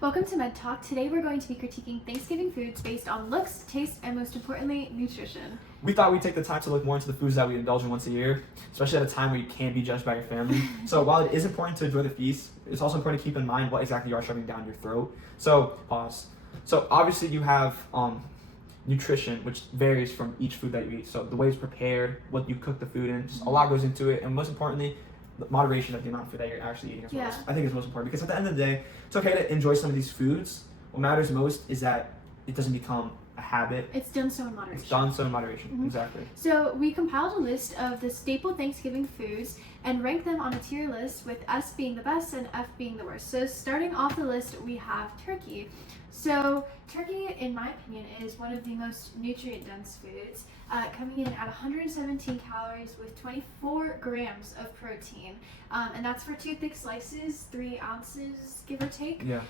Welcome to MedTalk. Today we're going to be critiquing Thanksgiving foods based on looks, taste, and most importantly, nutrition. We thought we'd take the time to look more into the foods that we indulge in once a year, especially at a time where you can't be judged by your family. So while it is important to enjoy the feast, it's also important to keep in mind what exactly you are shoving down your throat. So, pause. So obviously you have nutrition, which varies from each food that you eat. So the way it's prepared, what you cook the food in, just a lot goes into it, and most importantly, the moderation of the amount of food that you're actually eating as well. I think is most important, because at the end of the day, it's okay to enjoy some of these foods. What matters most is that it doesn't become a habit. It's done so in moderation. It's done so in moderation, exactly. So we compiled a list of the staple Thanksgiving foods and ranked them on a tier list, with S being the best and F being the worst. So starting off the list, we have turkey. So turkey, in my opinion, is one of the most nutrient-dense foods, coming in at 117 calories with 24 grams of protein. And that's for 2 thick slices, 3 ounces, give or take. Yeah.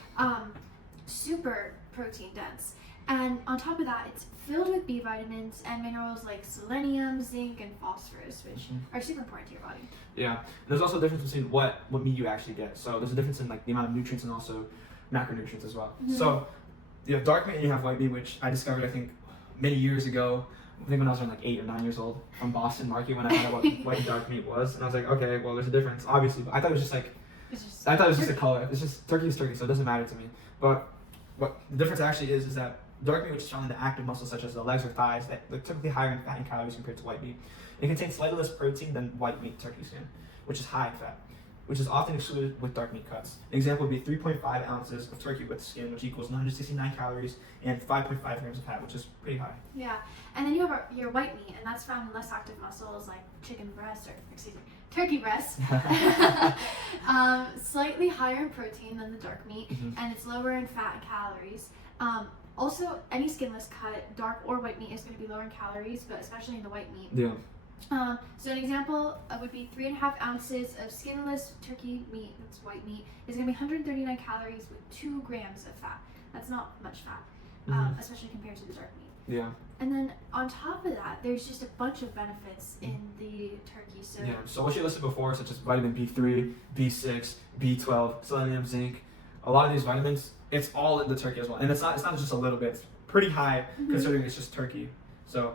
Super protein dense. And on top of that, it's filled with B vitamins and minerals like selenium, zinc, and phosphorus, which are super important to your body. Yeah. And there's also a difference between what meat you actually get. So there's a difference in like the amount of nutrients and also macronutrients as well. So you have dark meat and you have white meat, which I discovered, I think, many years ago. I think when I was around like 8 or 9 years old, from Boston Market, when I found out what white and dark meat was. And I was like, okay, well, there's a difference, obviously. But I thought it was just like, I thought it was just a color. It's just, turkey is turkey, so it doesn't matter to me. But what the difference actually is that dark meat, which is found in the active muscles such as the legs or thighs, that they're typically higher in fat and calories compared to white meat. It contains slightly less protein than white meat turkey skin, which is high in fat, which is often excluded with dark meat cuts. An example would be 3.5 ounces of turkey with skin, which equals 969 calories, and 5.5 grams of fat, which is pretty high. Yeah, and then you have your white meat, and that's found in less active muscles like chicken breast, or turkey breast. Slightly higher in protein than the dark meat, and it's lower in fat and calories. Also, any skinless cut, dark or white meat, is going to be lower in calories, but especially in the white meat. Yeah. So an example would be 3.5 ounces of skinless turkey meat, that's white meat, is going to be 139 calories with 2 grams of fat. That's not much fat, especially compared to the dark meat. Yeah. And then on top of that, there's just a bunch of benefits in the turkey. So yeah. So what you listed before, such as vitamin B3, B6, B12, selenium, zinc, a lot of these vitamins, it's all in the turkey as well. And it's not just a little bit. It's pretty high considering it's just turkey. So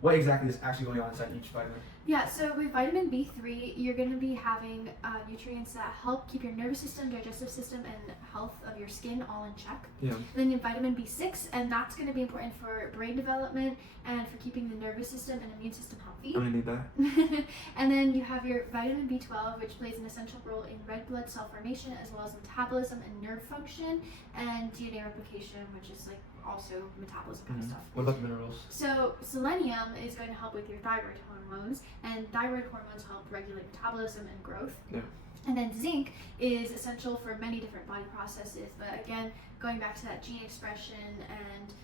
what exactly is actually going on inside each vitamin? Yeah, so with vitamin B3, you're going to be having nutrients that help keep your nervous system, digestive system, and health of your skin all in check. Yeah. And then you have vitamin B6, and that's going to be important for brain development and for keeping the nervous system and immune system healthy. I'm going to need that. And then you have your vitamin B12, which plays an essential role in red blood cell formation, as well as metabolism and nerve function, and DNA replication, which is like also metabolism kind of stuff. What about the minerals? So selenium is going to help with your thyroid hormones, and thyroid hormones help regulate metabolism and growth. Yeah. And then zinc is essential for many different body processes, but again, going back to that gene expression and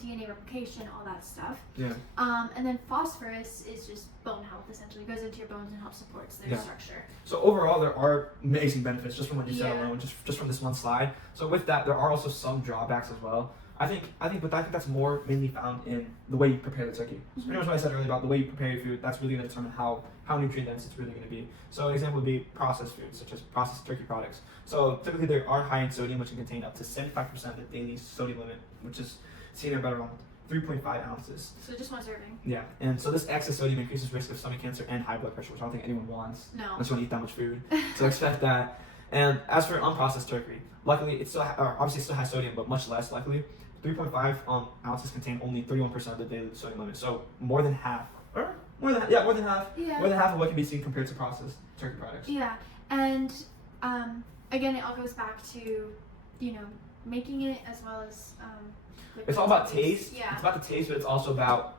DNA replication, all that stuff. Yeah. And then phosphorus is just bone health, essentially. It goes into your bones and helps support their structure. So overall, there are amazing benefits just from what you said alone, just from this one slide. So with that, there are also some drawbacks as well. I think that's more mainly found in the way you prepare the turkey. So pretty much what I said earlier about the way you prepare your food, that's really going to determine how nutrient dense it's really going to be. So an example would be processed foods, such as processed turkey products. So typically they are high in sodium, which can contain up to 75% of the daily sodium limit, which is seen about around 3.5 ounces. So just one serving. Yeah, and so this excess sodium increases risk of stomach cancer and high blood pressure, which I don't think anyone wants. No. Unless you want to eat that much food. So expect that. And as for unprocessed turkey, luckily it still obviously still has sodium, but much less likely. 3.5 ounces contain only 31% of the daily sodium limit, so more than half of what can be seen compared to processed turkey products. Yeah, and again, it all goes back to making it, as well as it's all about taste. Yeah, it's about the taste, but it's also about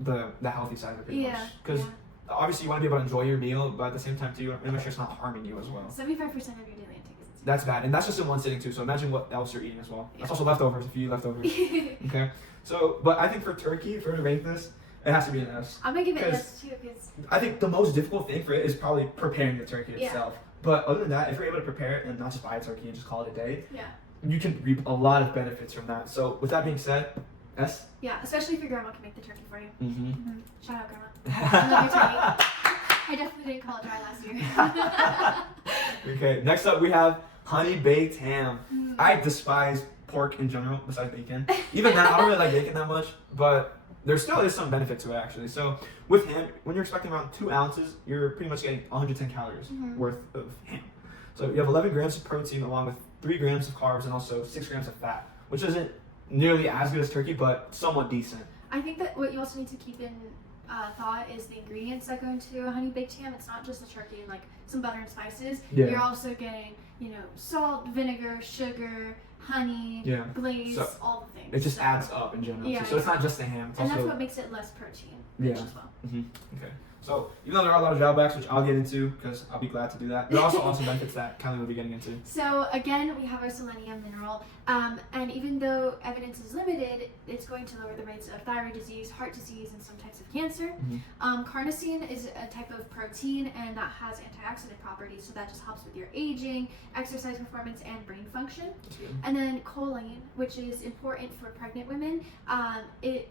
the healthy side of it, pretty much. Because obviously you want to be able to enjoy your meal, but at the same time too, you want to make sure it's not harming you as well. 75% of your daily intake. That's bad, and that's just in one sitting too. So imagine what else you're eating as well. That's also leftovers if you eat leftovers. Okay. So, but I think for turkey, if we're to rank this, it has to be an S. I'm gonna give it an S too, because I think the most difficult thing for it is probably preparing the turkey itself. But other than that, if you're able to prepare it and not just buy a turkey and just call it a day, you can reap a lot of benefits from that. So with that being said, S. Yeah, especially if your grandma can make the turkey for you. Shout out, grandma. I love your turkey. I definitely didn't call it dry last year. Okay, next up we have honey baked ham. I despise pork in general, besides bacon. Even now, I don't really like bacon that much, but there still is some benefit to it actually. So with ham, when you're expecting around 2 ounces, you're pretty much getting 110 calories worth of ham. So you have 11 grams of protein along with 3 grams of carbs and also 6 grams of fat, which isn't nearly as good as turkey, but somewhat decent. I think that what you also need to keep in thought is the ingredients that go into a honey baked ham. It's not just the turkey and like some butter and spices. Yeah. You're also getting, salt, vinegar, sugar, honey, glaze, So all the things. it just adds up in general. Yeah, So it's not just the ham. It's and also, that's what makes it less protein rich as well. Okay. So even though there are a lot of drawbacks, which I'll get into because I'll be glad to do that, there are also awesome benefits that Kelly will be getting into. So again, we have our selenium mineral, and even though evidence is limited, it's going to lower the rates of thyroid disease, heart disease, and some types of cancer. Carnosine is a type of protein, and that has antioxidant properties, so that just helps with your aging, exercise performance, and brain function. And then choline, which is important for pregnant women, it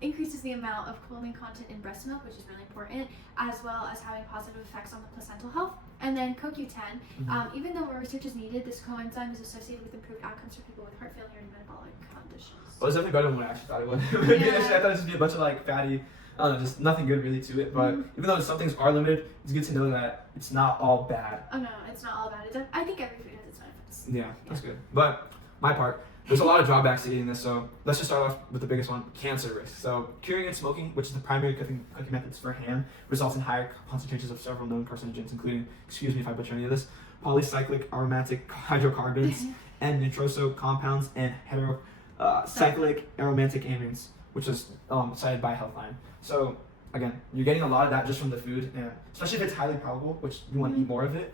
increases the amount of choline content in breast milk, which is really important, as well as having positive effects on the placental health. And then CoQ10, even though more research is needed, this coenzyme is associated with improved outcomes for people with heart failure and metabolic conditions. Well, it's definitely better than what I actually thought it would. Initially, I thought it would just be a bunch of like fatty, I don't know, just nothing good really to it. But even though some things are limited, it's good to know that it's not all bad. Oh no, it's not all bad. I think every food has its benefits. Yeah, that's good. But my part, there's a lot of drawbacks to eating this, so let's just start off with the biggest one, cancer risk. So curing and smoking, which is the primary cooking methods for ham, results in higher concentrations of several known carcinogens, including, excuse me if I butcher any of this, polycyclic aromatic hydrocarbons, and nitroso compounds, and heterocyclic aromatic amines, which is cited by Healthline. So again, you're getting a lot of that just from the food, and especially if it's highly probable, which you want to eat more of it,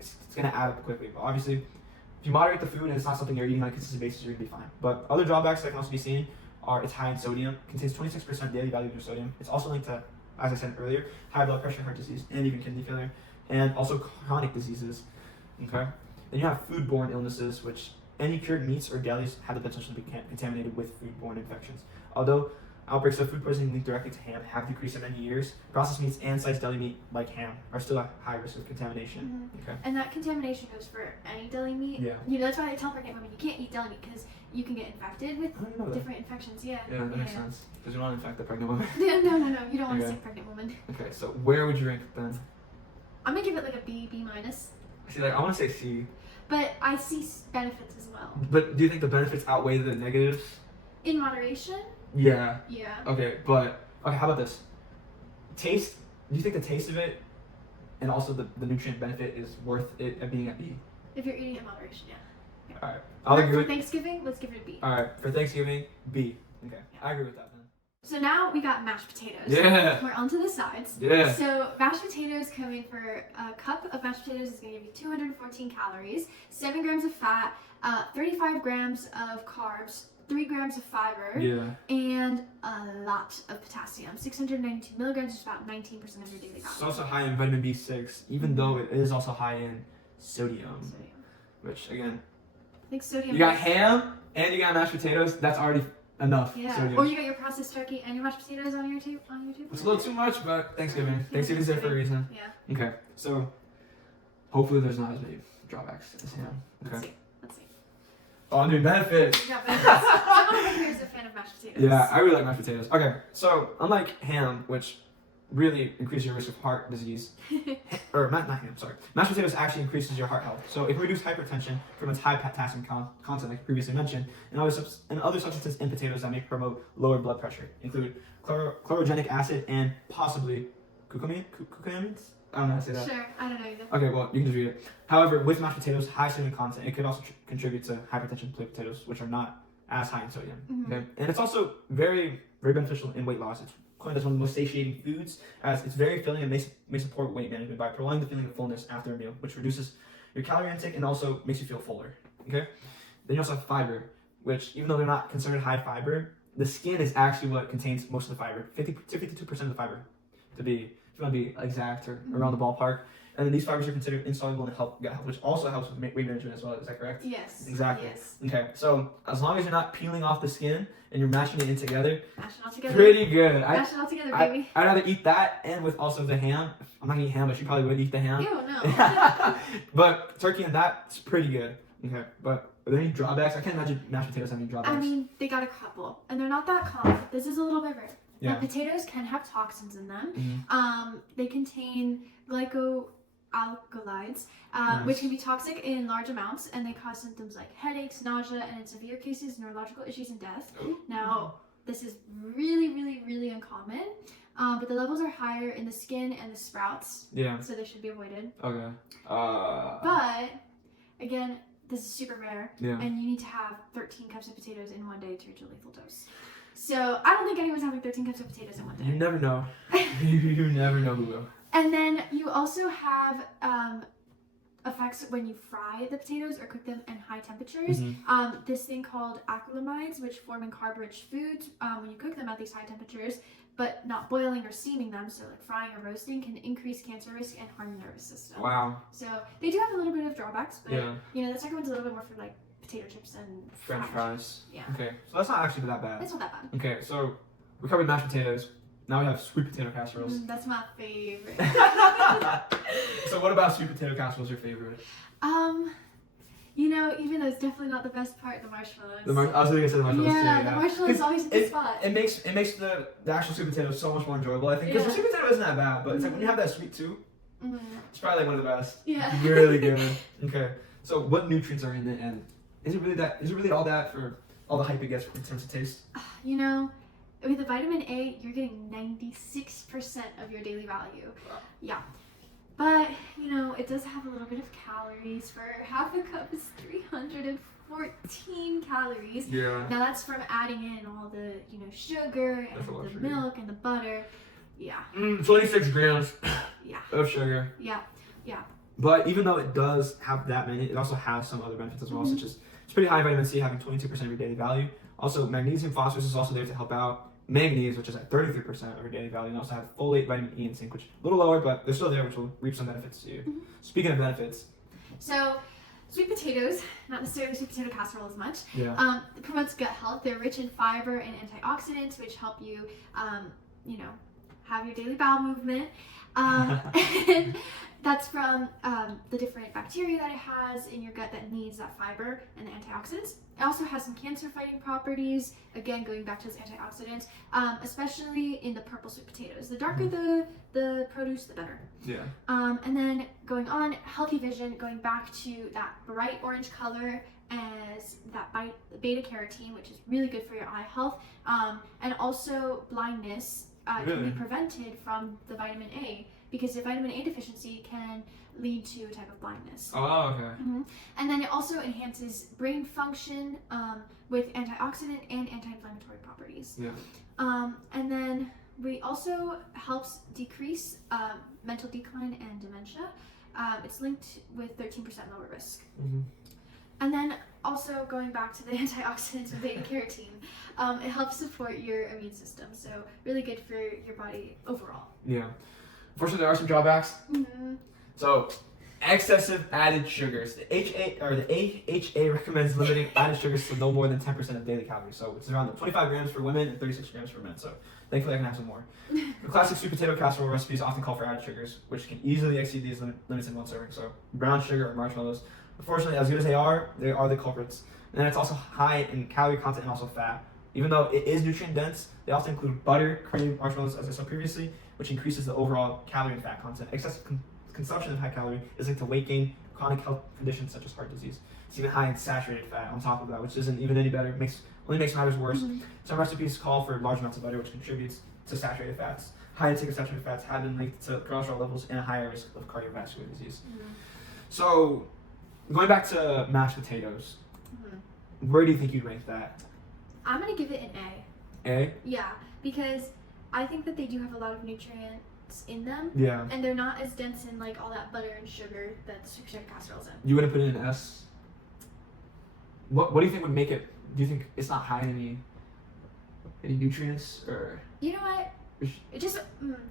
it's going to add up quickly. But obviously, if you moderate the food and it's not something you're eating on a consistent basis, you're going to be fine. But other drawbacks that can also be seen are it's high in sodium, contains 26% daily value of your sodium. It's also linked to, as I said earlier, high blood pressure, heart disease, and even kidney failure, and also chronic diseases. Okay? Then you have foodborne illnesses, which any cured meats or delis have the potential to be contaminated with foodborne infections. Although outbreaks of food poisoning linked directly to ham have decreased in many years, processed meats and sliced deli meat, like ham, are still at high risk of contamination. Okay. And that contamination goes for any deli meat. Yeah. That's why they tell pregnant women you can't eat deli meat because you can get infected with different infections. Yeah. Yeah, that makes sense. Because you don't want to infect the pregnant woman. No. You don't want a sick pregnant woman. Okay, so where would you rank it then? I'm gonna give it like a B minus. See, like I want to say C. But I see benefits as well. But do you think the benefits outweigh the negatives? In moderation? Yeah. Yeah. Okay, how about this? Taste. Do you think the taste of it and also the nutrient benefit is worth it at being at B? If you're eating in moderation, yeah. All right. I'll agree for with Thanksgiving, let's give it a B. All right. For Thanksgiving, B. Okay. Yeah. I agree with that then. So now we got mashed potatoes. Yeah. We're on to the sides. Yeah. So mashed potatoes coming for a cup of mashed potatoes is going to give you 214 calories, 7 grams of fat, 35 grams of carbs, 3 grams of fiber, and a lot of potassium. 692 milligrams is about 19% of your daily value. It's also high in vitamin B6, even though it is also high in sodium. Which again, I think sodium. You got ham and you got mashed potatoes. That's already enough. Yeah. Sodium. Or you got your processed turkey and your mashed potatoes on your table. It's a little too much, but Thanksgiving. Thanksgiving's there for a reason. Yeah. Okay. So hopefully there's not as many drawbacks as ham. Okay. Let's see. Oh, new benefits. We got benefits. Someone here is a fan of mashed potatoes. Yeah, I really like mashed potatoes. Okay, so unlike ham, which really increases your risk of heart disease, or not ham, sorry. Mashed potatoes actually increases your heart health. So it can reduce hypertension from its high potassium content, like previously mentioned, and other substances in potatoes that may promote lower blood pressure, include chlorogenic acid and possibly cucuramines? I don't know how to say that. Sure, I don't know either. Okay, well, you can just read it. However, with mashed potatoes, high sodium content, it could also contribute to hypertension plate potatoes, which are not as high in sodium. Okay? And it's also very, very beneficial in weight loss. It's coined as one of the most satiating foods, as it's very filling and may support weight management by prolonging the feeling of fullness after a meal, which reduces your calorie intake and also makes you feel fuller. Okay? Then you also have fiber, which even though they're not considered high fiber, the skin is actually what contains most of the fiber, 52% of the fiber, to be, if you want to be exact or around the ballpark. And then these fibers are considered insoluble in gut health, which also helps with weight management as well. Is that correct? Yes. Exactly. Yes. Okay, so as long as you're not peeling off the skin and you're mashing it in together, mash it all together. Pretty good. Mash it all together, baby. I'd rather eat that and with also the ham. I'm not gonna eat ham, but she probably would eat the ham. Ew, no. But turkey and that's pretty good. Okay, but are there any drawbacks? I can't imagine mashed potatoes having drawbacks. I mean, they got a couple, and they're not that common. This is a little bit rare. Yeah. Now, potatoes can have toxins in them. Mm-hmm. They contain glycoalkalides, Nice. which can be toxic in large amounts, and they cause symptoms like headaches, nausea, and in severe cases, neurological issues and death. Ooh. Now, this is really, really, really uncommon, but the levels are higher in the skin and the sprouts, Yeah. so they should be avoided. Okay. But, again, this is super rare, Yeah. and you need to have 13 cups of potatoes in one day to reach a lethal dose. So I don't think anyone's having 13 cups of potatoes in one day. You never know. You never know who will. And then you also have effects when you fry the potatoes or cook them in high temperatures. Mhm. This thing called acrylamides, which form in carb-rich foods when you cook them at these high temperatures, but not boiling or steaming them, so like frying or roasting, can increase cancer risk and harm the nervous system. Wow. So they do have a little bit of drawbacks, but Yeah. you know, the second one's a little bit more for like potato chips and French fries. Yeah. Okay, so that's not actually that bad. It's not that bad. Okay, so we covered mashed potatoes. Now we have sweet potato casseroles. That's my favorite. So what about sweet potato casseroles your favorite? You know, even though it's definitely not the best part, the marshmallows. I was going to say the marshmallows too. Yeah, the marshmallows always hit the spot. It makes the actual sweet potato so much more enjoyable, I think. Because the sweet potato isn't that bad, but it's like when you have that sweet too, it's probably like one of the best. Yeah. Really good. Okay. So what nutrients are in it, and is it really all that for all the hype it gets in terms of taste? You know, with the vitamin A, you're getting 96% of your daily value. Wow. Yeah. But, you know, it does have a little bit of calories. For half a cup is 314 calories. Yeah. Now that's from adding in all the, you know, sugar and That's a lot of the sugar. milk and the butter. Yeah. 26 grams Yeah. of sugar. Yeah. Yeah. But even though it does have that many, it also has some other benefits as well, Mhm. such as it's pretty high vitamin C, having 22% of your daily value. Also, magnesium, phosphorus is also there to help out. Manganese, which is at 33% of your daily value, and also have folate, vitamin E, and zinc, which is a little lower, but they're still there, which will reap some benefits to you. Mhm. Speaking of benefits, So, sweet potatoes, not necessarily sweet potato casserole as much, yeah, it promotes gut health. They're rich in fiber and antioxidants, which help you, you know, have your daily bowel movement. And that's from the different bacteria that it has in your gut that needs that fiber and the antioxidants. It also has some cancer-fighting properties. Again, going back to those antioxidants, especially in the purple sweet potatoes. The darker the produce, the better. yeah, And then going on, healthy vision, going back to that bright orange color as that beta carotene, which is really good for your eye health, and also blindness can Really? be prevented from the vitamin A, because the vitamin A deficiency can lead to a type of blindness. Oh, okay. And then it also enhances brain function with antioxidant and anti-inflammatory properties. Yeah. And then we also helps decrease mental decline and dementia. It's linked with 13% lower risk. Mm-hmm. And then also going back to the antioxidants and beta carotene, it helps support your immune system. So really good for your body overall. Yeah. Unfortunately, there are some drawbacks. Mm-hmm. So, excessive added sugars. The AHA recommends limiting added sugars to no more than 10% of daily calories. So it's around 25 grams for women and 36 grams for men. So thankfully I can have some more. The classic sweet potato casserole recipes often call for added sugars, which can easily exceed these limits in one serving. So brown sugar or marshmallows. Unfortunately, as good as they are the culprits. And it's also high in calorie content and also fat. Even though it is nutrient dense, they also include butter, cream, marshmallows, as I said previously, which increases the overall calorie and fat content. Excessive consumption of high calorie is linked to weight gain, chronic health conditions such as heart disease. It's even high in saturated fat on top of that, which isn't even any better. Only makes matters worse. Mm-hmm. Some recipes call for large amounts of butter, which contributes to saturated fats. High intake of saturated fats have been linked to cholesterol levels and a higher risk of cardiovascular disease. Mm-hmm. So, going back to mashed potatoes, where do you think you'd rank that? I'm going to give it an A. A? Yeah, because I think that they do have a lot of nutrients in them. Yeah. And they're not as dense in like all that butter and sugar that the sweet potato casserole's in. You wouldn't put it in an S? What do you think would make it? Do you think it's not high in any nutrients or? You know what? It just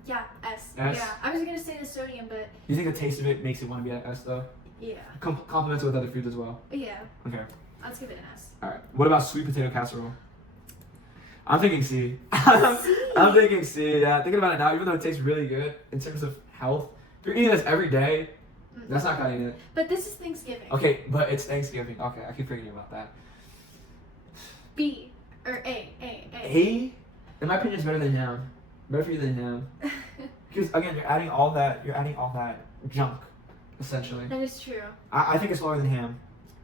yeah, S. S? Yeah, I was gonna say the sodium, but Do you think the taste of it makes it want to be at S though? yeah, Complements it with other foods as well. yeah. Okay. Let's give it an S. All right. What about sweet potato casserole? I'm thinking C. I'm thinking C. Yeah. Thinking about it now, even though it tastes really good in terms of health, if you're eating this every day, That's not cutting it. But this is Thanksgiving. Okay, but it's Thanksgiving. Okay, I keep forgetting about that. B or A. A, in my opinion, is better than ham. Better for you than ham. Because again, you're adding all that junk, essentially. That is true. I think it's lower than ham.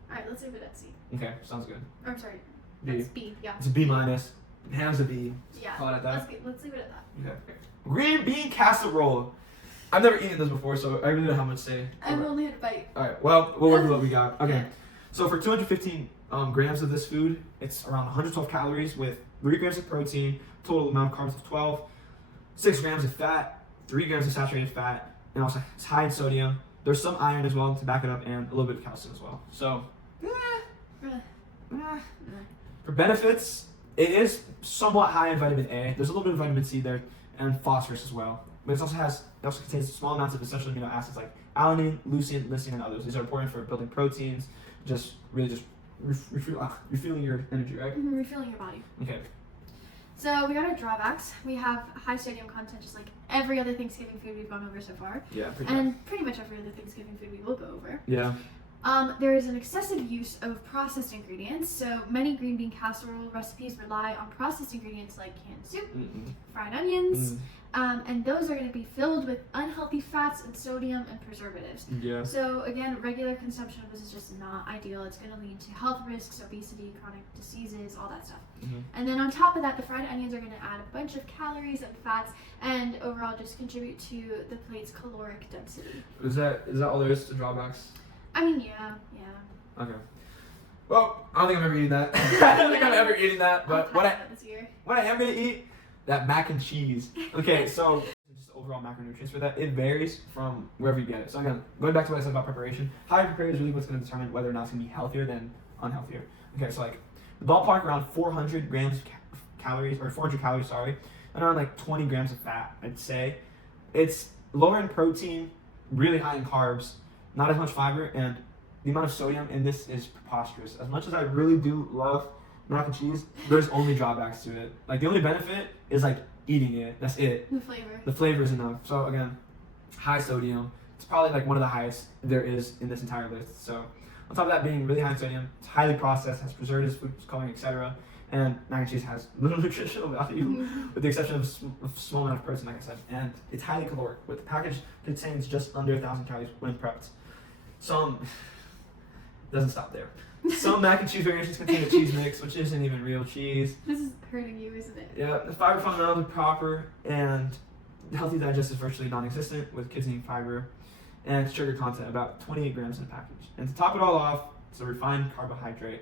All right, let's leave it at C. Okay, sounds good. Or, I'm sorry. B. That's B. Yeah. It's a B minus. Ham's a B. Yeah. Call it at that. Let's leave it at that. Okay. Green bean casserole. I've never eaten this before, so I really don't know how much to say. I've only had a bite. All right. Well, we'll work with what we got. Okay. So for 215 grams of this food, it's around 112 calories with 3 grams of protein, total amount of carbs of 12, 6 grams of fat, 3 grams of saturated fat, and also it's high in sodium. There's some iron as well to back it up, and a little bit of calcium as well. So, for benefits, it is somewhat high in vitamin A. There's a little bit of vitamin C there, and phosphorus as well. But it also contains small amounts of essential amino acids like alanine, leucine, lysine, and others. These are important for building proteins, refueling your energy, right? Mm-hmm, refueling your body. Okay. So we got our drawbacks. We have high sodium content, just like every other Thanksgiving food we've gone over so far. Yeah, pretty much every other Thanksgiving food we will go over. Yeah. There is an excessive use of processed ingredients. So many green bean casserole recipes rely on processed ingredients like canned soup, fried onions, and those are going to be filled with unhealthy fats and sodium and preservatives. Yeah. So again, regular consumption of this is just not ideal. It's going to lead to health risks, obesity, chronic diseases, all that stuff. And then on top of that, the fried onions are going to add a bunch of calories and fats, and overall just contribute to the plate's caloric density. Is that all there is to drawbacks? I mean, yeah. Okay. Well, I don't think I'm ever eating that. I don't think I'm ever eating that. But what I am gonna eat, that mac and cheese. Okay, so just overall macronutrients for that, it varies from wherever you get it. So again, going back to what I said about preparation, how you prepare is really what's gonna determine whether or not it's gonna be healthier than unhealthier. Okay, so like the ballpark around 400 grams calories, or 400 calories, sorry, and around like 20 grams of fat, I'd say. It's lower in protein, really high in carbs, not as much fiber, and the amount of sodium in this is preposterous. As much as I really do love mac and cheese, there's only drawbacks to it. Like the only benefit is like eating it. That's it. The flavor. The flavor is enough. So again, high sodium. It's probably like one of the highest there is in this entire list. So on top of that being really high in sodium, it's highly processed, has preservatives, food coloring, etc. And mac and cheese has little nutritional value, with the exception of a small amount of protein, like I said. And it's highly caloric, with the package contains just under 1,000 calories when prepped. Some doesn't stop there. Some mac and cheese variations contain a cheese mix, which isn't even real cheese. This is hurting you, isn't it? Yeah, the fiber fundamentals are proper, and healthy digest is virtually non-existent, with kids needing fiber, and sugar content about 28 grams in a package. And to top it all off, it's a refined carbohydrate.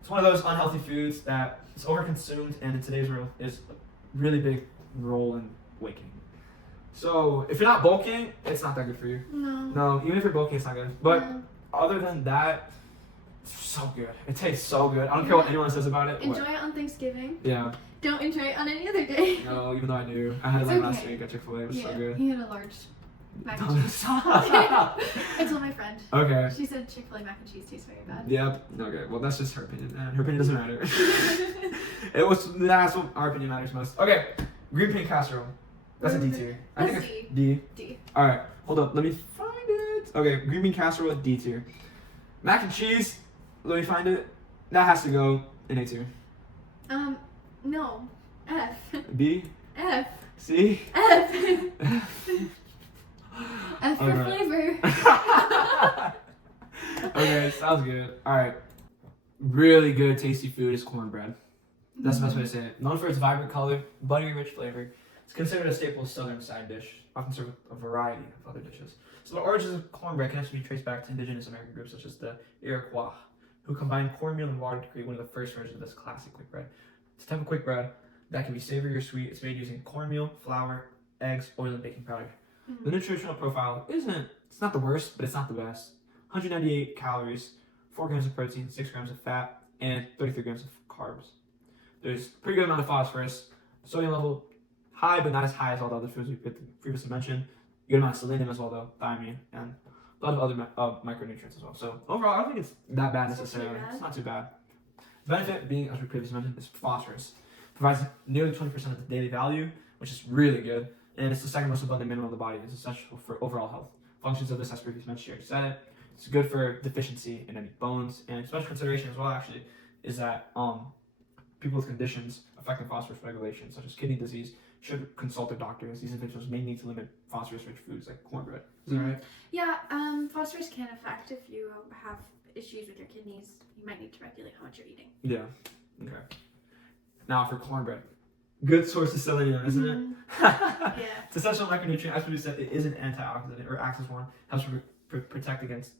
It's one of those unhealthy foods that is overconsumed, and in today's world is a really big role in weight gain. So if you're not bulking, it's not that good for you. No, even if you're bulking, it's not good. But other than that, it's so good. It tastes so good. I don't care what anyone says about it. Enjoy it on Thanksgiving. Yeah. Don't enjoy it on any other day. No, even though I do. I had it like last week at Chick-fil-A. It was so good. He had a large mac and cheese. I told my friend. Okay. She said Chick-fil-A mac and cheese tastes very bad. Yep. Okay. Well, that's just her opinion, man. Her opinion doesn't matter. That's what our opinion matters most. Okay. Green bean casserole. That's a D tier. I think it's D. D. All right. Hold up. Let me find it. Okay. Green bean casserole, D tier. Mac and cheese. Let me find it. That has to go in A tier. No. F. B. F. C. F. F for flavor. Okay, sounds good. All right. Really good, tasty food is cornbread. That's the best way to say it. Known for its vibrant color, buttery rich flavor, it's considered a staple Southern side dish, often served with a variety of other dishes. So the origins of cornbread can actually be traced back to indigenous American groups such as the Iroquois, who combined cornmeal and water to create one of the first versions of this classic quick bread. It's a type of quick bread that can be savory or sweet. It's made using cornmeal, flour, eggs, oil, and baking powder. The nutritional profile it's not the worst, but it's not the best. 198 calories, 4 grams of protein, 6 grams of fat, and 33 grams of carbs. There's a pretty good amount of phosphorus. Sodium level high, but not as high as all the other foods we previously mentioned. Good amount of selenium as well, though, thiamine, and a lot of other micronutrients as well. So overall, I don't think it's that bad necessarily. It's not too bad. The benefit being, as we previously mentioned, is phosphorus. Provides nearly 20% of the daily value, which is really good. And it's the second most abundant mineral of the body. It's essential for overall health. functions of this, as previously mentioned, you already said it. It's good for deficiency in any bones, and special consideration as well, actually, is that people with conditions affecting phosphorus regulation, such as kidney disease, should consult their doctor, as these individuals may need to limit phosphorus-rich foods like cornbread. Is that right? Yeah, phosphorus can affect if you have issues with your kidneys. You might need to regulate how much you're eating. Yeah. Okay. Now for cornbread. Good source of selenium, isn't it? Yeah. It's essential micronutrient. As we said, it is an antioxidant or acts as one. Helps protect against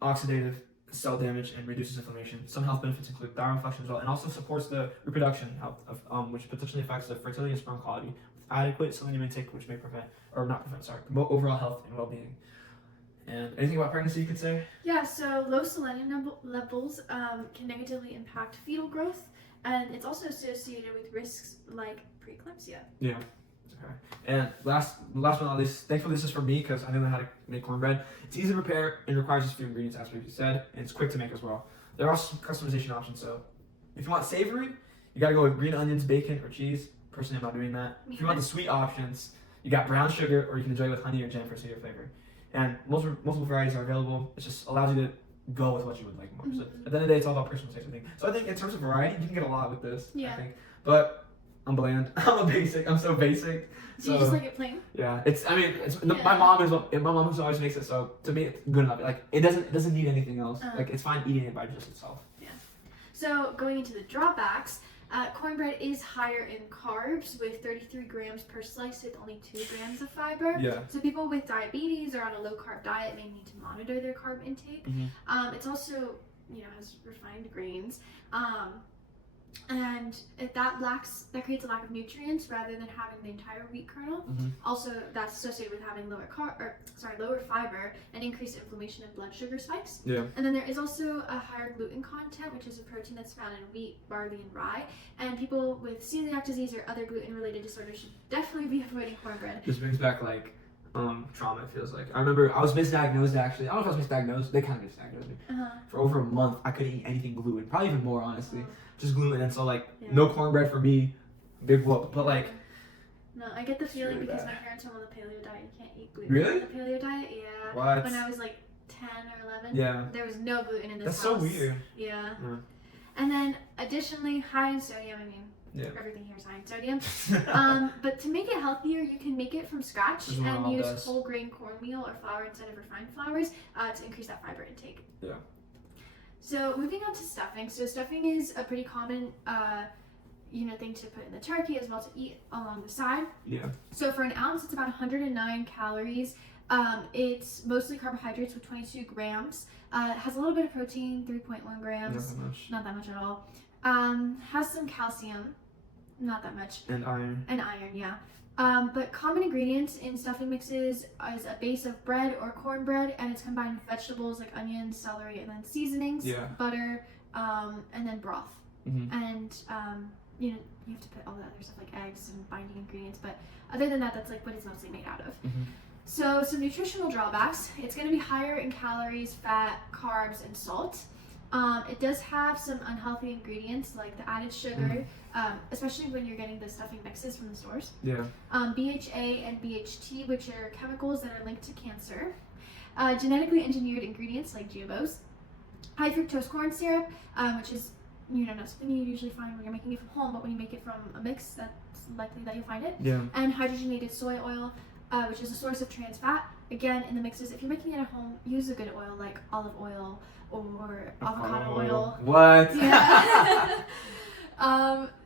oxidative cell damage and reduces inflammation. Some health benefits include thyroid function as well, and also supports the reproduction health of which potentially affects the fertility and sperm quality with adequate selenium intake, which may promote overall health and well-being. And anything about pregnancy you could say? Yeah, so low selenium levels can negatively impact fetal growth, and it's also associated with risks like preeclampsia. Yeah. Okay. And last but not least, thankfully this is for me because I don't know how to make cornbread. It's easy to prepare and requires just a few ingredients, as we said, and it's quick to make as well. There are some customization options, so if you want savory, you gotta go with green onions, bacon, or cheese. Personally, I'm not doing that. If you want the sweet options, you got brown sugar, or you can enjoy it with honey or jam for sweeter flavor. And multiple varieties are available. It just allows you to go with what you would like more. So at the end of the day, it's all about personal taste, I think. So I think in terms of variety, you can get a lot with this. Yeah. I think. But I'm bland. I'm so basic. Do So you just like it plain? yeah, my mom is always makes it, so to me it's good enough. Like it doesn't need anything else. Like it's fine eating it by just itself. Yeah. So going into the drawbacks, cornbread is higher in carbs with 33 grams per slice with only 2 grams of fiber. Yeah. So people with diabetes or on a low carb diet may need to monitor their carb intake. It's also has refined grains. And that creates a lack of nutrients rather than having the entire wheat kernel. Also, that's associated with having lower fiber and increased inflammation and blood sugar spikes. Yeah. And then there is also a higher gluten content, which is a protein that's found in wheat, barley, and rye. And people with celiac disease or other gluten-related disorders should definitely be avoiding cornbread. This brings back trauma, it feels like. I remember I was misdiagnosed actually. I don't know if I was misdiagnosed. They kind of misdiagnosed me. For over a month, I couldn't eat anything gluten. Probably even more, honestly. Just gluten. And so, no cornbread for me. Big whoop. But, No, I get the feeling really because bad. my parents are on the paleo diet. You can't eat gluten. Really? On the paleo diet, yeah. What? When I was 10 or 11, Yeah. there was no gluten in this That's house. so weird. Yeah. Yeah. And then, additionally, high in sodium. I mean, Yeah. everything here is high in sodium. But to make it healthier, you can make it from scratch This is what my and mom use does. whole grain cornmeal or flour instead of refined flours to increase that fiber intake. Yeah. So moving on to stuffing. So stuffing is a pretty common, thing to put in the turkey as well to eat along the side. Yeah. So for an ounce, it's about 109 calories. It's mostly carbohydrates with 22 grams. It has a little bit of protein, 3.1 grams. Not that much. Not that much at all. Has some calcium, not that much. And iron. And iron, yeah. But common ingredients in stuffing mixes is a base of bread or cornbread, and it's combined with vegetables like onions, celery, and then seasonings, butter, and then broth. And you have to put all the other stuff like eggs and binding ingredients, but other than that, that's what it's mostly made out of. So some nutritional drawbacks: it's going to be higher in calories, fat, carbs, and salt. It does have some unhealthy ingredients like the added sugar, especially when you're getting the stuffing mixes from the stores. Yeah. BHA and BHT, which are chemicals that are linked to cancer. Genetically engineered ingredients like GMOs. High fructose corn syrup, which is not something you usually find when you're making it from home, but when you make it from a mix, that's likely that you'll find it. Yeah. And hydrogenated soy oil, which is a source of trans fat. Again, in the mixes, if you're making it at home, use a good oil like olive oil or avocado oil. What? Yeah.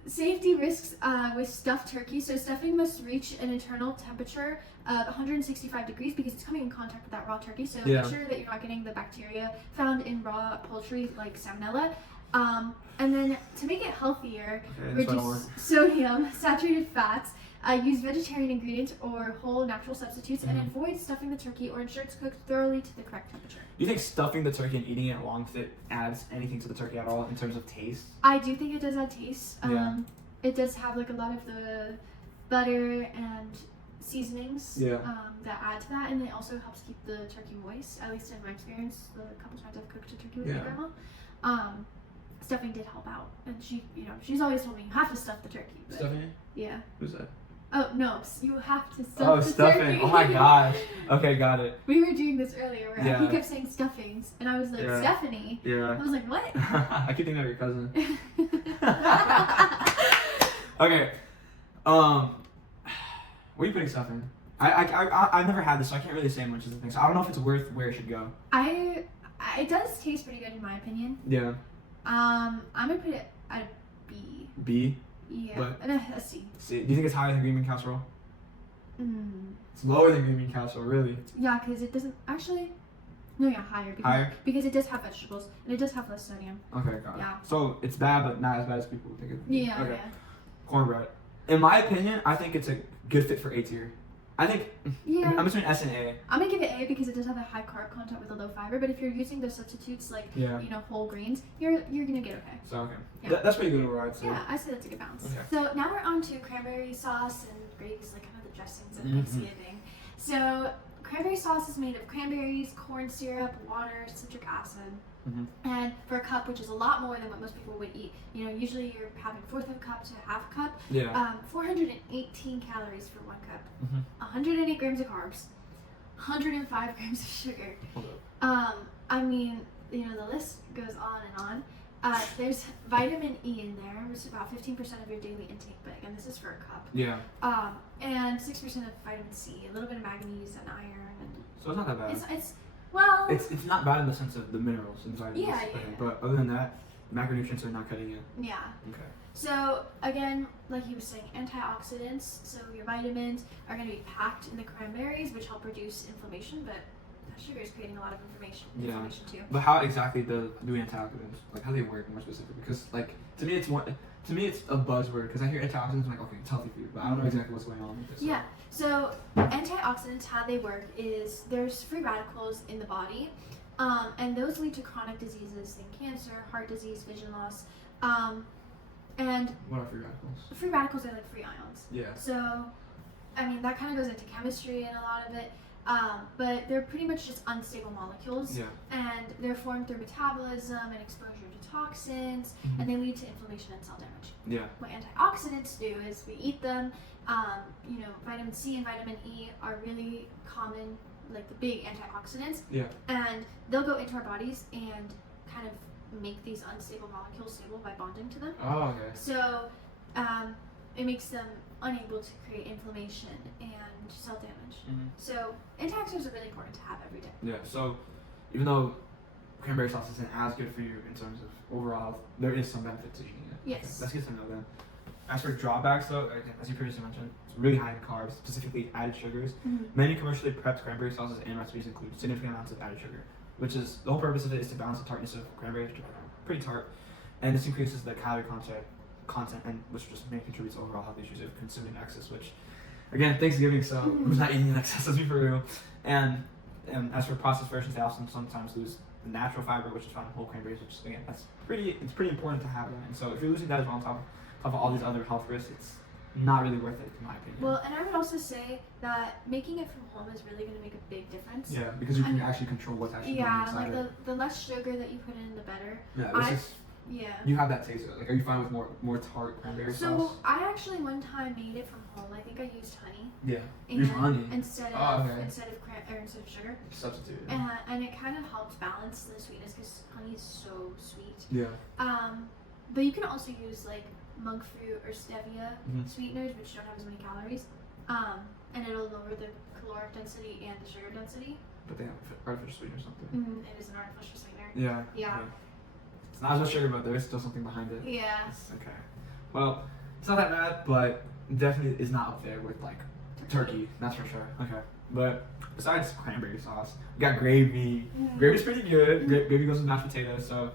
Safety risks with stuffed turkey. So stuffing must reach an internal temperature of 165 degrees because it's coming in contact with that raw turkey. So make sure that you're not getting the bacteria found in raw poultry like salmonella. And then to make it healthier, reduce sodium, saturated fats, use vegetarian ingredients or whole natural substitutes, and avoid stuffing the turkey or ensure it's cooked thoroughly to the correct temperature. Do you think stuffing the turkey and eating it along with it adds anything to the turkey at all in terms of taste? I do think it does add taste. It does have a lot of the butter and seasonings that add to that, and it also helps keep the turkey moist, at least in my experience the couple times I've cooked a turkey with my grandma. Stuffing did help out, and she's always told me you have to stuff the turkey. Stuffing it? Yeah. Who's that? Oh no, you have to stuff Oh, the stuffing. turkey. Oh my gosh. Okay, got it. We were doing this earlier where Yeah. he kept saying stuffings, and I was like, Yeah. Stephanie. Yeah. I was like, what? I keep thinking of your cousin. Okay. Where are you putting stuff in? I've never had this, so I can't really say much is the thing. So I don't know if it's worth where it should go. It does taste pretty good in my opinion. Yeah. I'm gonna put it at a B. B. Yeah. But- And a C. See, do you think it's higher than green bean casserole? Mm. It's lower than green bean casserole, really. Yeah, because it doesn't actually. No, yeah, higher. Because, Higher? Because it does have vegetables and it does have less sodium. Okay, got it. Yeah. So it's bad, but not as bad as people think it. Yeah. Okay. Yeah. Cornbread. In my opinion, I think it's a good fit for A tier. I think. Yeah. I'm between S and A. I'm gonna give it A because it does have a high carb content with a low fiber. But if you're using those substitutes like Yeah. whole grains, you're gonna get okay. So okay. Yeah. That's pretty good overall, I'd say. Yeah, I say that's a good balance. Okay. So now we're on to cranberry sauce and gravies, like kind of the dressings of Mhm. Thanksgiving. So cranberry sauce is made of cranberries, corn syrup, water, citric acid. Mhm. And for a cup, which is a lot more than what most people would eat, usually you're having a fourth of a cup to half a cup. Yeah. 418 calories for 1 cup, Mhm. 108 grams of carbs, 105 grams of sugar. Hold up. I mean, the list goes on and on. There's vitamin E in there, which is about 15% of your daily intake, but again, this is for a cup. Yeah. And 6% of vitamin C, a little bit of manganese and iron, and So it's not that bad. it's It's not bad in the sense of the minerals and vitamins. Yeah, yeah, Okay, yeah. But other than that, macronutrients are not cutting it. yeah. Okay. So again, like he was saying, antioxidants. So your vitamins are going to be packed in the cranberries, which help reduce inflammation, but sugar is creating a lot of inflammation too. But how exactly do antioxidants, like how do they work more specifically? Because like to me it's a buzzword because I hear antioxidants I'm like, okay, it's healthy food, but I don't know exactly what's going on with this. Yeah. So antioxidants, how they work is there's free radicals in the body, and those lead to chronic diseases, think cancer, heart disease, vision loss, and What are free radicals? free radicals are like free ions. Yeah. So, I mean, that kind of goes into chemistry and a lot of it, but they're pretty much just unstable molecules, Yeah. and they're formed through metabolism and exposure to toxins, Mhm. and they lead to inflammation and cell damage. Yeah. What antioxidants do is we eat them. Vitamin C and vitamin E are really common, like the big antioxidants, Yeah. and they'll go into our bodies and kind of make these unstable molecules stable by bonding to them. Oh, okay. So it makes them unable to create inflammation and cell damage. Mhm. So antioxidants are really important to have every day. Yeah. So even though cranberry sauce isn't as good for you in terms of overall health, there is some benefit to eating it. Yes. Okay, that's good to know then. As for drawbacks though, again, as you previously mentioned, it's really high in carbs, specifically added sugars. Many commercially prepped cranberry sauces and recipes include significant amounts of added sugar, which is the whole purpose of it is to balance the tartness of cranberries, which are pretty tart, and this increases the calorie content, and which just mainly contributes to overall health issues of consuming in excess. Which, again, Thanksgiving, so I'm not eating in excess. Let's be for real. And as for processed versions, they also sometimes lose the natural fiber, which is found in whole cranberries, which again, it's pretty important to have that. And so if you're losing that as well on top of all these other health risks, it's not really worth it in my opinion. Well, and I would also say that making it from home is really going to make a big difference. Yeah, because you can actually control what's actually going Yeah, inside like it. the less sugar that you put in, the better. Yeah, Yeah. you have that taste of it. Like, are you fine with more tart cranberry So sauce? I actually one time made it from home. I think I used honey. Yeah. And Use honey. instead of Oh, okay. instead of sugar. Substitute. And it kind of helped balance the sweetness because honey is so sweet. Yeah. But you can also use like monk fruit or stevia Mhm. sweeteners, which don't have as many calories. And it'll lower the caloric density and the sugar density. But they have artificial sweetener or something. It is an artificial sweetener. Yeah. Yeah. It's not as much sugar, but there is still something behind it. Yeah. It's okay. Well, it's not that bad, but definitely is not up there with like turkey. That's for sure. Okay. But besides cranberry sauce, we got gravy. Mhm. Gravy's pretty good. Gravy goes with mashed potatoes, so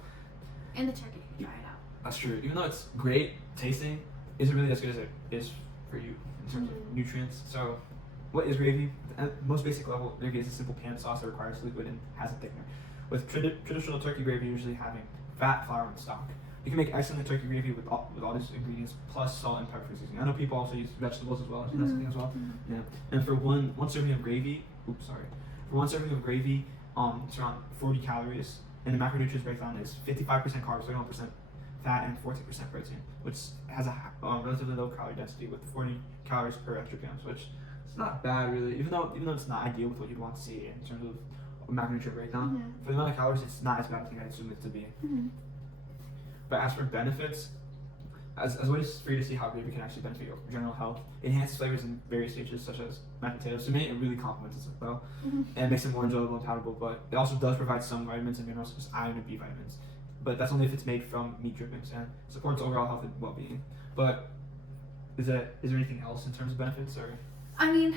And the turkey. You can try it out. that's true. Even though it's great tasting, is it really as good as it is for you in terms of nutrients? So, what is gravy? At most basic level, gravy is a simple pan sauce that requires liquid and has a thickener. With traditional turkey gravy usually having fat, flour, and stock. You can make excellent turkey gravy with all these ingredients plus salt and pepper seasoning. I know people also use vegetables as well. That's something as well. Yeah. And for one serving of gravy, it's around 40 calories. And the macronutrients breakdown is 55% carbs, 31% fat and 14% protein, which has a relatively low calorie density with 40 calories per extra grams, which is not bad really. Even though it's not ideal with what you'd want to see in terms of macronutrient breakdown, for the amount of calories, it's not as bad as I think I assumed it to be. But as for benefits, as ways for you to see how gravy can actually benefit your general health, it enhances flavors in various stages, such as mashed potatoes. To me, it really complements it well, and makes it more enjoyable and palatable. But it also does provide some vitamins and minerals, such as iron and B vitamins. But that's only if it's made from meat drippings and supports overall health and well-being. But is there anything else in terms of benefits, or? I mean,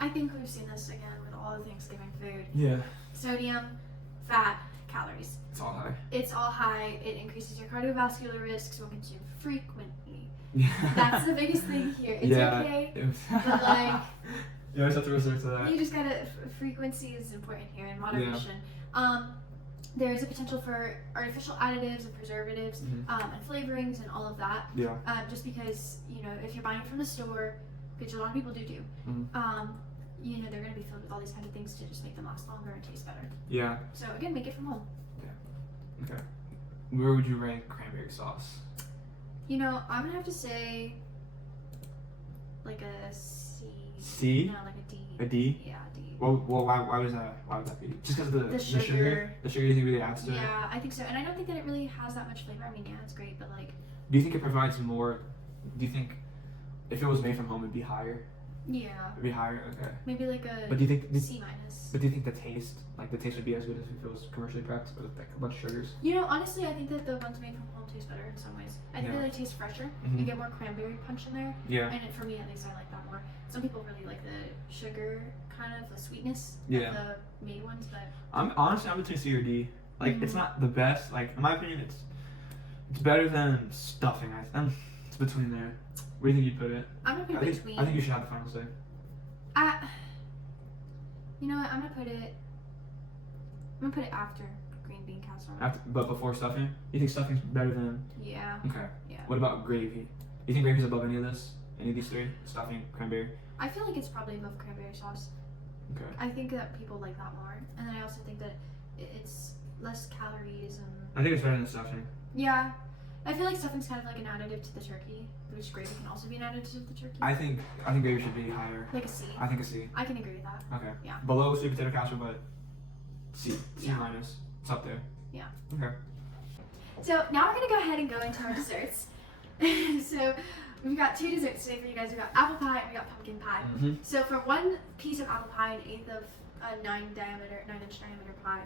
I think we've seen this again with all the Thanksgiving food. Yeah. Sodium, fat, calories. It's all high. It's all high. It increases your cardiovascular risks when consumed frequently. Yeah. That's the biggest thing here. It's okay, but like you always have to resort to that. you just gotta. Frequency is important here in moderation. There's a potential for artificial additives and preservatives and flavorings and all of that. Yeah. Just because if you're buying from the store, which a lot of people do, they're going to be filled with all these kinds of things to just make them last longer and taste better. Yeah. So again, make it from home. Yeah. Okay. Where would you rank cranberry sauce? I'm gonna have to say like a C. C? No, like a D. A D? Yeah, D. Well, why was that? Why would that be? Just because of the sugar? The sugar you think really adds to it? Yeah, I think so. And I don't think that it really has that much flavor. I mean, yeah, it's great, but like. Do you think it provides more? Do you think if it was made from home, it'd be higher? Yeah. It'd be higher. Okay. Maybe like a. But do you think C minus? But do you think the taste would be as good as if it was commercially prepped with like a bunch of sugars? Honestly, I think that the ones made from home taste better in some ways. I think they taste fresher. You get more cranberry punch in there. Yeah. And for me, at least, I like that more. Some people really like the sugar kind of the sweetness of the made ones, but I'm between C or D. Like it's not the best. Like in my opinion, it's better than stuffing. It's between there. Where do you think you'd put it? I'm gonna put it between. I think you should have the final say. You know what? I'm gonna put it after green bean casserole. But before stuffing? You think stuffing's better than? Yeah. Okay. Yeah. What about gravy? You think gravy's above any of this? Any of these three? Stuffing, cranberry? I feel like it's probably above cranberry sauce. Okay. I think that people like that more, and then I also think that it's less calories and. I think it's better than stuffing. Yeah. I feel like stuffing's kind of like an additive to the turkey, which gravy can also be an additive to the turkey. I think gravy should be higher. Like a C. I think a C. I can agree with that. Okay. Yeah. Below sweet potato casserole, but C minus. It's up there. Yeah. Okay. So now we're gonna go ahead and go into our desserts. So we've got two desserts today for you guys. We've got apple pie and we got pumpkin pie. So for one piece of apple pie, 1/8 of a 9-inch diameter pie,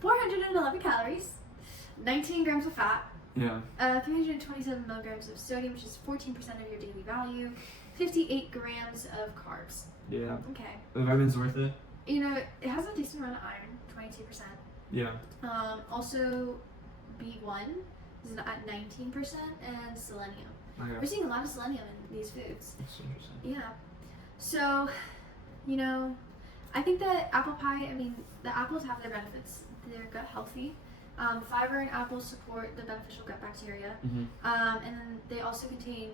411 calories, 19 grams of fat. Yeah. 327 milligrams of sodium, which is 14% of your daily value. 58 grams of carbs. Yeah. Okay. The vitamin's worth it. It has a decent amount of iron, 22%. Yeah. Also, B1 is at 19%, and selenium. Okay. We're seeing a lot of selenium in these foods. That's interesting. Yeah. So, I think that apple pie, the apples have their benefits. They're gut healthy. Fiber in apples support the beneficial gut bacteria. And then they also contain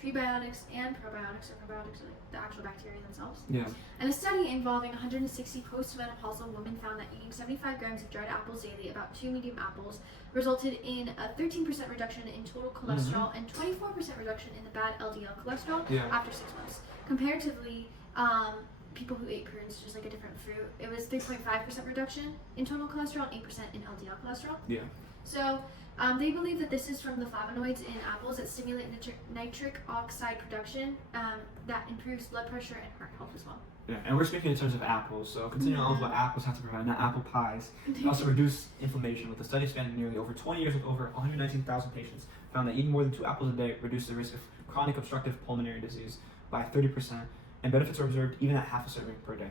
prebiotics and probiotics, or probiotics are like the actual bacteria themselves. Yeah. And a study involving 160 postmenopausal women found that eating 75 grams of dried apples daily, about 2 medium apples, resulted in a 13% reduction in total cholesterol and 24% reduction in the bad LDL cholesterol after 6 months. Comparatively, people who ate prunes, just like a different fruit, it was 3.5% reduction in total cholesterol and 8% in LDL cholesterol. Yeah. So they believe that this is from the flavonoids in apples that stimulate nitric oxide production that improves blood pressure and heart health as well. Yeah, and we're speaking in terms of apples, so continuing on with what apples have to provide, not apple pies. They also reduce inflammation, with a study spanning nearly over 20 years with over 119,000 patients found that eating more than 2 apples a day reduced the risk of chronic obstructive pulmonary disease by 30%, and benefits are observed even at half a serving per day.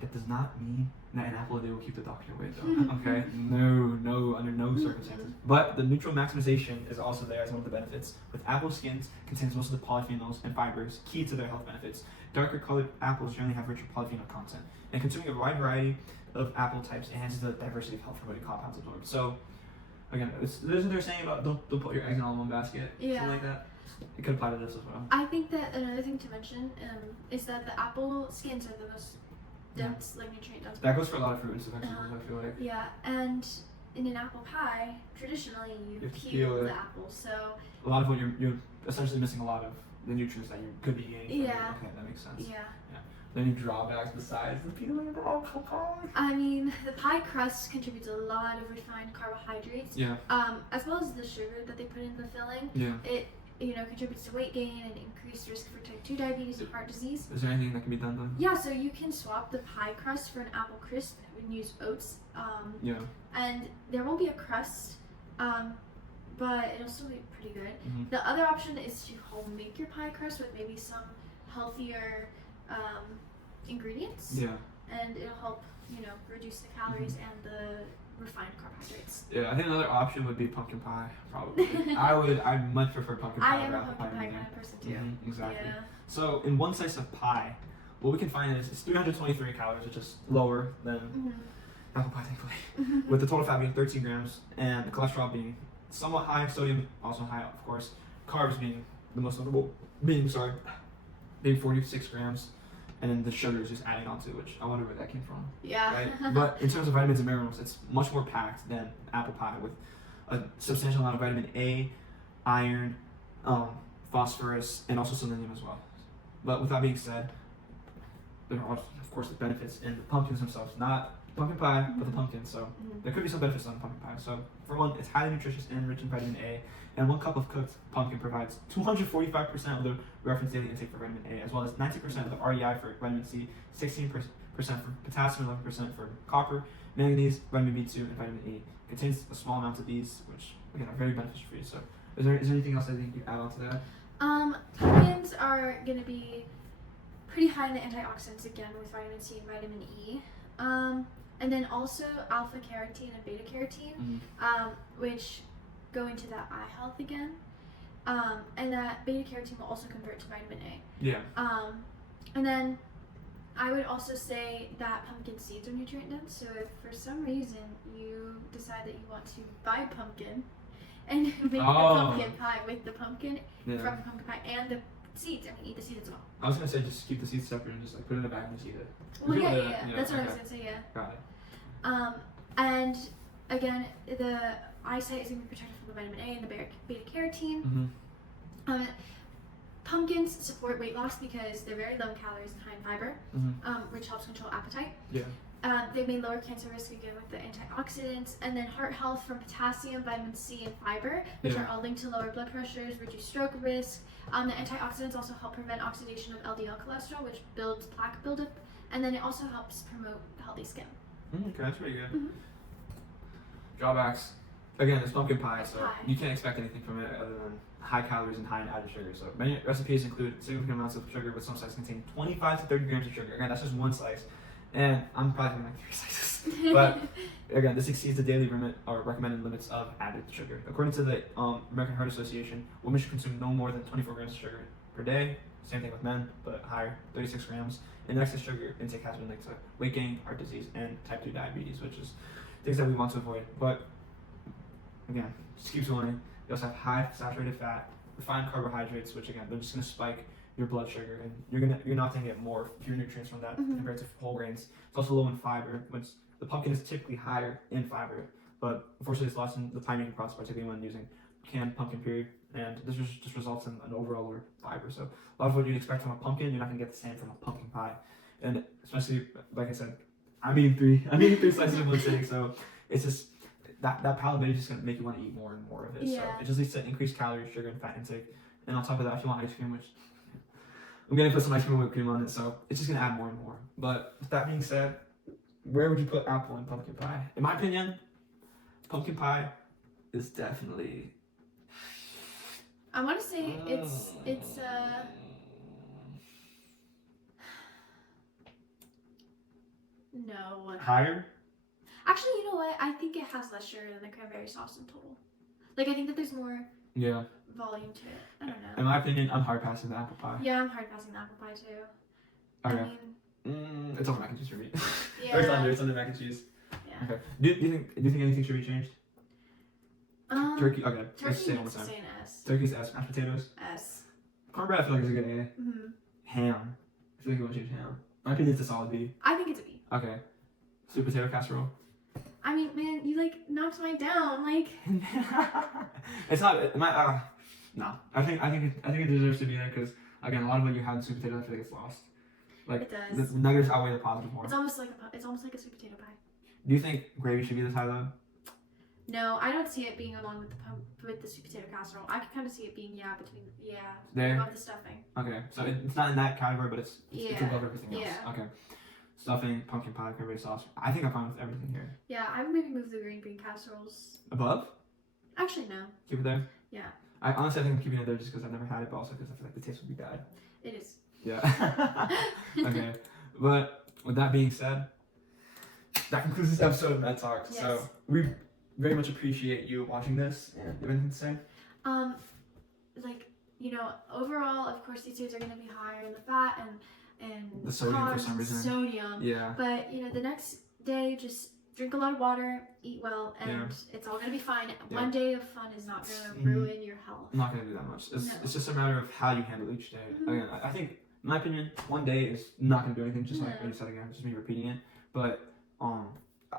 That does not mean that an apple a day will keep the doctor away, though. Okay? No, under no circumstances. But the neutral maximization is also there as one of the benefits. With apple skins, contains most of the polyphenols and fibers key to their health benefits. Darker colored apples generally have richer polyphenol content, and consuming a wide variety of apple types enhances the diversity of health-promoting compounds absorbed. So, again, there's what they're saying about don't put your eggs in all in one basket, something like that. It could apply to this as well. I think that another thing to mention is that the apple skins are the most dense, like nutrient dense. That goes for a lot of fruits and vegetables, I feel like. Yeah, and in an apple pie, traditionally you have to peel peel the it. apple. So A lot of what you're essentially missing a lot of the nutrients that you could be getting. Yeah. Okay, that makes sense. yeah. Any drawbacks besides the peeling of the apple pie? I mean, the pie crust contributes a lot of refined carbohydrates, Yeah. as well as the sugar that they put in the filling. Yeah. It contributes to weight gain and increased risk for type 2 diabetes and heart disease. Is there anything that can be done then? Yeah, so you can swap the pie crust for an apple crisp and use oats. Yeah. And there won't be a crust, but it'll still be pretty good. Mm-hmm. The other option is to home make your pie crust with maybe some healthier ingredients. Yeah. And it'll help, reduce the calories and the refined carbohydrates. Yeah, I think another option would be pumpkin pie, probably. I'd much prefer pumpkin pie. I am over a apple pumpkin pie either. kind of person too. Mhm, exactly. Yeah. So in one slice of pie, what we can find is it's 323 calories, which is lower than apple pie, thankfully. With the total fat being 13 grams and the cholesterol being somewhat high, sodium also high, of course. Carbs being the most notable, being 46 grams. And then the sugar is just adding on to it, which I wonder where that came from. Yeah. Right? But in terms of vitamins and minerals, it's much more packed than apple pie with a substantial amount of vitamin A, iron, phosphorus, and also selenium as well. But with that being said, there are, of course, the benefits in the pumpkins themselves. Not pumpkin pie, but the pumpkin. So there could be some benefits on the pumpkin pie. So for one, it's highly nutritious and rich in vitamin A. And 1 cup of cooked pumpkin provides 245% of the reference daily intake for vitamin A, as well as 90% of the REI for vitamin C, 16% for potassium, 11% for copper, manganese, vitamin B2, and vitamin E. It contains a small amount of these, which again are very beneficial for you. So, is there anything else I think you add on to that? Pumpkins are gonna be pretty high in the antioxidants again with vitamin C and vitamin E. And then also alpha carotene and beta carotene, which go into that eye health again. And that beta carotene will also convert to vitamin A. Yeah. And then I would also say that pumpkin seeds are nutrient dense. So if for some reason you decide that you want to buy pumpkin and make the pumpkin pie with the pumpkin from the pumpkin pie and the seeds, eat the seeds as well. I was gonna say just keep the seeds separate and just put it in the bag and just eat it. Well, yeah. That's what I was gonna say. Yeah. Got it. And again, the eyesight is gonna be protected from the vitamin A and the beta carotene. Pumpkins support weight loss because they're very low in calories and high in fiber, which helps control appetite. Yeah. They may lower cancer risk again with the antioxidants, and then heart health from potassium, vitamin C, and fiber, which are all linked to lower blood pressures, reduce stroke risk. The antioxidants also help prevent oxidation of LDL cholesterol, which builds plaque buildup, and then it also helps promote healthy skin. Okay, that's pretty good. Drawbacks. Again, it's pumpkin pie, so you can't expect anything from it other than high calories and high in added sugar. So many recipes include significant amounts of sugar, but some slices contain 25 to 30 grams of sugar. Again, that's just one slice, and I'm probably having like 3 slices. But again, this exceeds the daily limit or recommended limits of added sugar. According to the American Heart Association, women should consume no more than 24 grams of sugar per day. Same thing with men, but higher, 36 grams. And excess sugar intake has been linked to weight gain, heart disease, and type 2 diabetes, which is things that we want to avoid. But again, just keep going. You also have high saturated fat, refined carbohydrates, which again, they're just going to spike your blood sugar, and you're not going to get more pure nutrients from that compared to whole grains. It's also low in fiber, which the pumpkin is typically higher in fiber, but unfortunately it's lost in the pie making process, particularly when using canned pumpkin puree, and this just results in an overall lower fiber. So a lot of what you'd expect from a pumpkin, you're not going to get the same from a pumpkin pie. And especially, like I said, I'm eating three slices in one sitting, so it's just that palate is just gonna make you want to eat more and more of it. So it just leads to increased calories, sugar, and fat intake. And on top of that, if you want ice cream, which I'm gonna put some ice cream and whipped cream on it, so it's just gonna add more and more. But with that being said, where would you put apple in pumpkin pie? In my opinion, pumpkin pie is definitely. I want to say it's no. Higher? Actually, you know what? I think it has less sugar than the cranberry sauce in total. Like, I think that there's more volume to it. I don't know. In my opinion, I'm hard passing the apple pie. Yeah, I'm hard passing the apple pie too. Okay. I mean, it's over mac and cheese for me. Yeah. It's under mac and cheese. Yeah. Okay. Do you think anything should be changed? Turkey. Okay. Let's Turkey say it one more needs to time. stay an S. Turkey's S. Mashed potatoes. S. Cornbread, I feel like is a good A. Ham. I feel like you want to change ham. My opinion, it's a solid B. I think it's a B. Okay. Sweet potato casserole. I mean, man, you like knocked mine down. Like, It's not my. No, I think it deserves to be there because again, a lot of what you have in sweet potato, I feel like it's lost. Like it does. the negatives outweigh the positive more. It's almost like a sweet potato pie. Do you think gravy should be this high though? No, I don't see it being along with the sweet potato casserole. I can kind of see it being between There? above the stuffing. Okay, so it's not in that category, but it's Yeah. above everything else. Yeah. Okay. Stuffing, pumpkin pie, cranberry sauce. I think I'm fine with everything here. Yeah, I would maybe move the green bean casseroles. Above? Actually, no. Keep it there? Yeah. I honestly think I'm keeping it there just because I've never had it, but also because I feel like the taste would be bad. It is. Yeah. Okay. But with that being said, that concludes this episode of MedTalk. Yes. So we very much appreciate you watching this. Yeah. You have anything to say? Like, you know, overall, of course, these foods are going to be higher in the fat and The sodium carbs for some and reason. sodium. Yeah. But, you know, the next day, just drink a lot of water, eat well, and it's all going to be fine. Yeah. One day of fun is not going to ruin your health. I'm not going to do that much. No. It's just a matter of how you handle each day. Mhm. Again, I think, in my opinion, one day is not going to do anything, just like No. you said again, just me repeating it. But I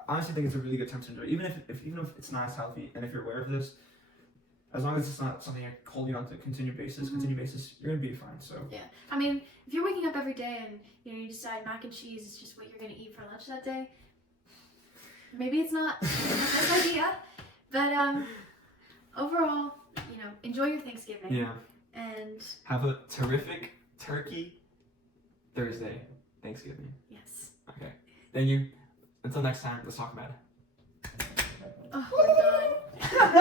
honestly think it's a really good time to enjoy, even if it's not as healthy, and if you're aware of this, as long as it's not something you're holding on to continued basis, you're gonna be fine. So Yeah, I mean, if you're waking up every day and you decide mac and cheese is just what you're gonna eat for lunch that day, maybe it's not the best idea. But overall, enjoy your Thanksgiving. yeah, And have a terrific Turkey Thursday, Thanksgiving. yes. Okay, thank you. Until next time, let's talk about it. Oh my god.